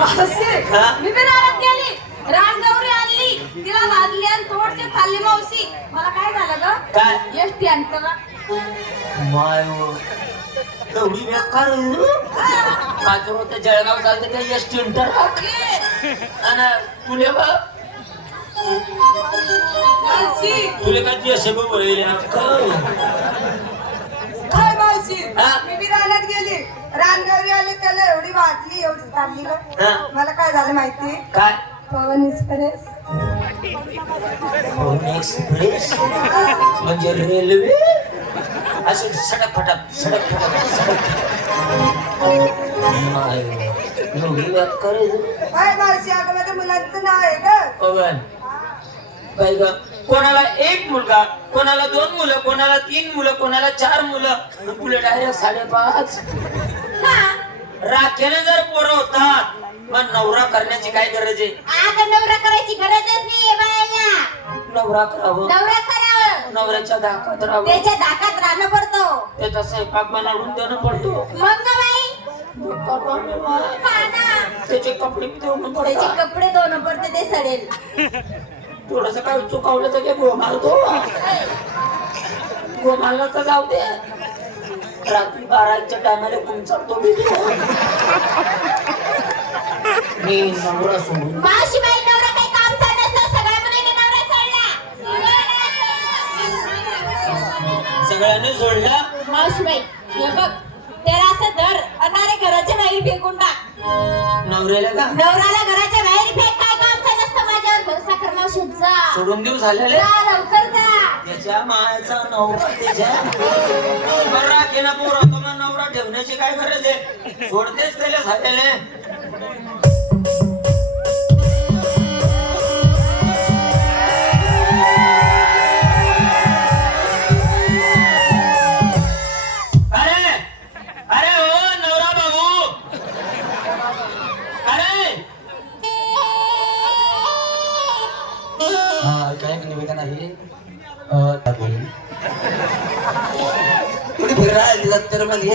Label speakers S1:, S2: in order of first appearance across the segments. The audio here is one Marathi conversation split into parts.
S1: मावशी? मी बी रानात गेली रानगौरी आणली. तिला वाजली आणि थोडसे खाल्ली मावशी. मला काय झालं ग?
S2: काय?
S1: एसटी अंतरा
S2: माय. एवढी बेकार आहे ना? माझं होतं जळगाव चालते त्या एस टी इंटर आणि तुले बा?
S1: मावशी.
S2: तुले काय जे असे
S1: काय मावशी? मी बी रानात गेली. रानगौरी आली त्याला एवढी वाजली एवढी खाल्ली ग? मला काय झालं माहिती?
S2: काय?
S1: पवन एक्सप्रेस.
S2: पवन एक्सप्रेस? म्हणजे रेल्वे? असं सडक फटक सडक फटक सडक फटक. एवढी?
S1: काय मावशी अगं माझ्या मुलांचं नाव आहे ग.
S2: पवन. बाई ग कोणाला एक मुलगा कोणाला दोन मुलं कोणाला तीन मुलं कोणाला चार मुलं तुला डायरेक्ट साडेपाच. राखेने जर पोरं होतात मग नवरा करण्याची काय गरज आहे?
S3: आता नवरा करायची गरजच बायाला
S2: नवरा करावं.
S3: नवरा करावं.
S2: नवऱ्याच्या धाकात राहावं.
S3: त्याच्या धाकात राहणं पडतो.
S2: त्याचा स्वयंपाक बनवून देणं पडतो.
S3: मग
S2: त्याचे कपडे
S3: त्याचे कपडे धुणं पडते ते सडेल.
S2: थोडस काय चुकावलं तर काय गो मारतो गो मारला तर जाऊ दे. रात्री बाराच्या टायमाला कुंचाळतो मी मी नवरा सोडून.
S3: नवरा काही काम चाललं नसतं सगळ्या मुलीने नवरा सोडला.
S2: सगळ्यांनी सोडला?
S3: मावशी बाई हे बघ त्याला असं धर अनारे घराच्या बाहेर फेकून टाक.
S2: नवऱ्याला का?
S3: नवऱ्याला घराच्या बाहेर फेक. जा.
S2: सोडून देऊ झालेले?
S3: जा लवकर जा.
S2: त्याच्या मायाचा नवरा त्याच्या बरं केला पोरा नवरा ठेवण्याची काय गरज आहे? सोडतेच त्याला झालेले.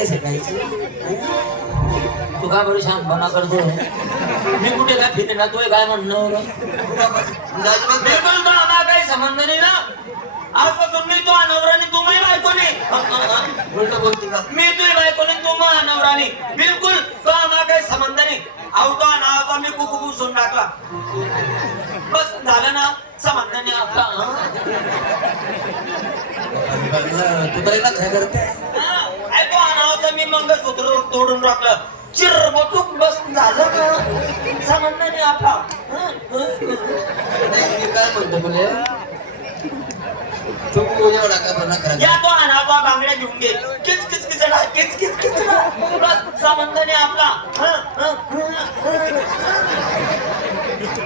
S4: तर मग
S2: तू काय बरं शांतपणा करतो मी कुठे काय फिरणार तू काय म्हणणं? बिलकुल तो काही संबंध नाही ना. आजपासून मी तो अनवराने तुम्ही माझी
S4: उलट बोलते का?
S2: मी तुझी बायको नाही अनवराने बिलकुल तो आम्हाला काही संबंध नाही. अहो तो अनावा मी कुकू पुसून टाकला. बस झालं ना. संबंध नाही आपला. हं?
S4: तू पहिला काय करते
S2: हा, अरे तो अनावाचा मी मंगळसूत्र तोडून टाकलं चिर बचूक बस झालं ना संबंधाने आपला हं? हं?
S4: मी काय म्हणतो बोले तू एवढा काय बना करा
S2: या तो अनावा बांगड्या घेऊन घे किच किच किचडा किच किच किचडा बस संबंधाने आपला हं? हं? हं?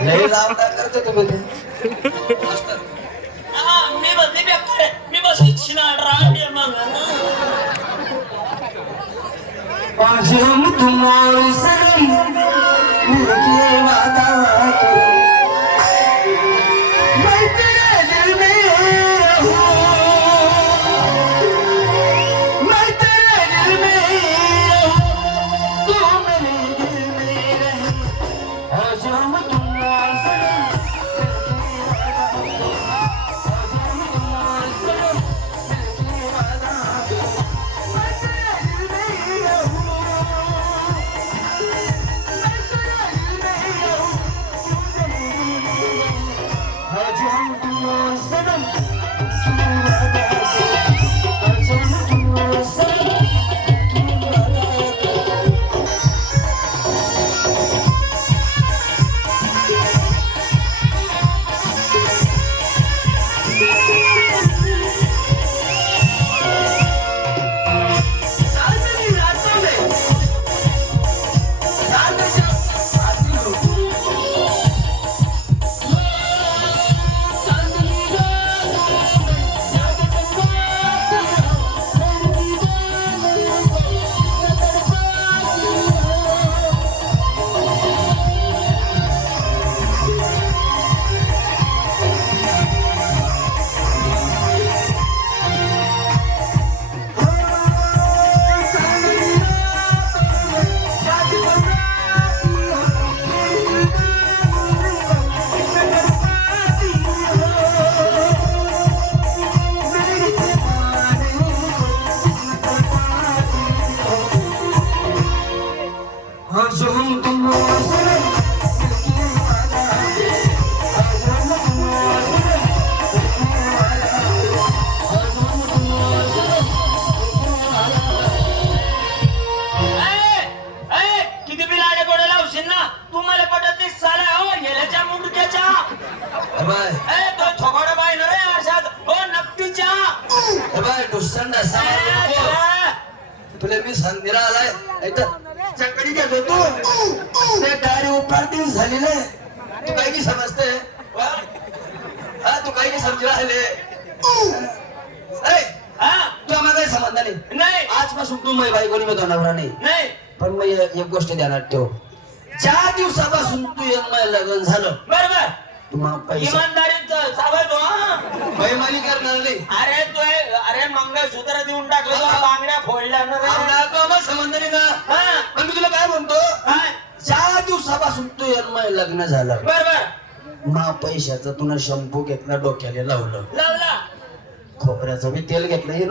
S4: लय लाव काय करतो तू
S2: हा, मी बसली बेकार आहे. मी राहते मग
S4: पाजम तुम्हारी सनम मुझे वादा Hacı Hamdullah Selam Kim मी संधीला आलाय. चकडी घेत होतो ते डायरी उपाडतीन झालेले. तू काही नाही समजते? हा तू काही नाही समजला आले
S2: हा.
S4: तू आम्हाला काही समजलं नाही. आजपासून तू माझी बायकोनी मी नवरा नाही.
S2: नाही.
S4: पण मग एक गोष्ट ध्यानात ठेव. ज्या दिवसापासून तू एक माझं लग्न झालं
S2: बरोबर. इमानदारीत चालतो हा.
S4: बैमानी करणार नाही.
S2: अरे तो अरे मंगळसूत्र देऊन टाकलं बांगड्या फोडल्या ना रे.
S4: आम्हाला तो आम्हाला संबंध नाही ना.
S2: हा.
S4: पण मी तुला काय म्हणतो?
S2: काय?
S4: ज्या दिवसापासून तू माझं लग्न झालं
S2: बरोबर
S4: मा पैशाचं तुला शंभू घेतला डोक्याला लावलं.
S2: लावला.
S4: खोबऱ्याचं मी तेल घेतलं हे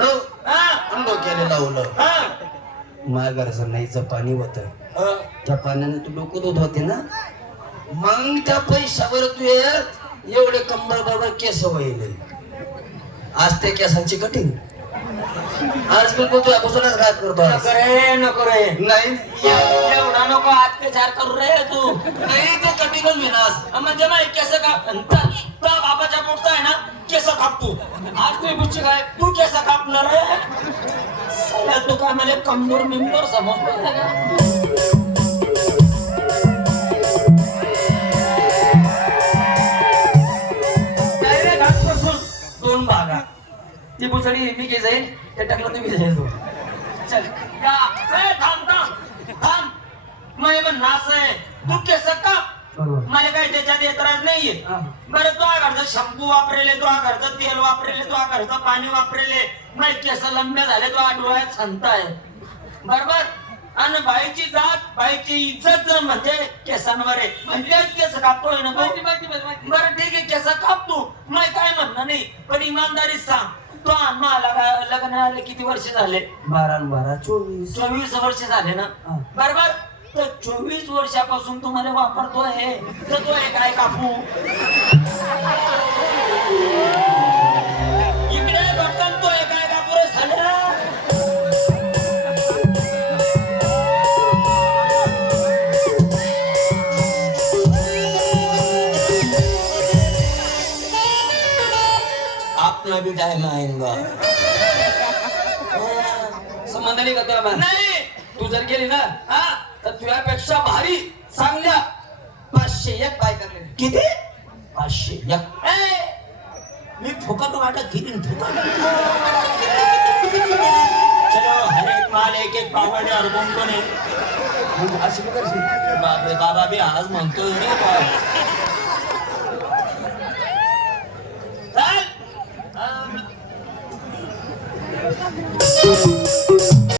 S2: हा.
S4: पण डोक्याला लावलं.
S2: हा.
S4: माझ्या घरचं नाहीचं पाणी होतं. त्या पाण्याने तू डोकं दूध होते ना? मग त्या पैशावर तू एवढे कंबर बरोबर केस वहिले आज त्या केसांची कटिंग आज बिलकुल तू यापासूनच घात करतो.
S2: नको रे नको रे.
S4: नाही.
S2: एव- एवढा नको अत्याचार करू रे तू.
S4: नाही ते कटिंगच विनाश
S2: म्हणजे माहिती केस काप तो बाबाच्या पोटचा आहे ना केस काप तू. आज तू बुच्ची काय तू केस कापणार रे तू काय मला कमजोर मिमजोर समजतो
S4: ती बुचडी मी घे जाईल ते टाकलं तुम्ही
S2: चल. या. ए, थांब थांब. थांब. मैं पण नाच आहे तू केस काप.
S4: बरोबर.
S2: मला काही त्याच्यात एतराज नाहीये.
S4: हा.
S2: बरं तो घरचं शॅम्पू वापरेले तो घरचं तेल वापरेले तो घरचं पाणी वापरेले. मग केस लंबे झाले तो डोळ्यात संत आहे. बरोबर? आणि बाईची जात बाईची इज्जत जर म्हणजे केसांवर आहे. म्हणजे केस कापतोय ना. बरं ठीक आहे केस काप तू. मग काय म्हणणं नाही पण इमानदारीत सांग. तो अण्णा लगा- लग्नाला किती वर्ष झाले?
S4: बारा बारा चोवीस.
S2: चोवीस वर्ष झाले ना?
S4: हा.
S2: बरोबर? तर चोवीस वर्षापासून तुम्हाला वापरतोय तर तो एक काय कापू टाइम
S4: संबंध नाही का तुला मा-
S2: नाही.
S4: तू जर गेली ना
S2: हा
S4: तर तुझ्यापेक्षा भारी चांगल्या पाचशे एक बाय करले.
S2: किती?
S4: पाचशे एक.
S2: मी फुकट वाटत घेईन फुकट. चलो हर एक माल एक एक पावडे और कोणतो नाही
S4: मग अशी बी
S2: बाबा बी आज म्हणतोय रे बा. चल. अं,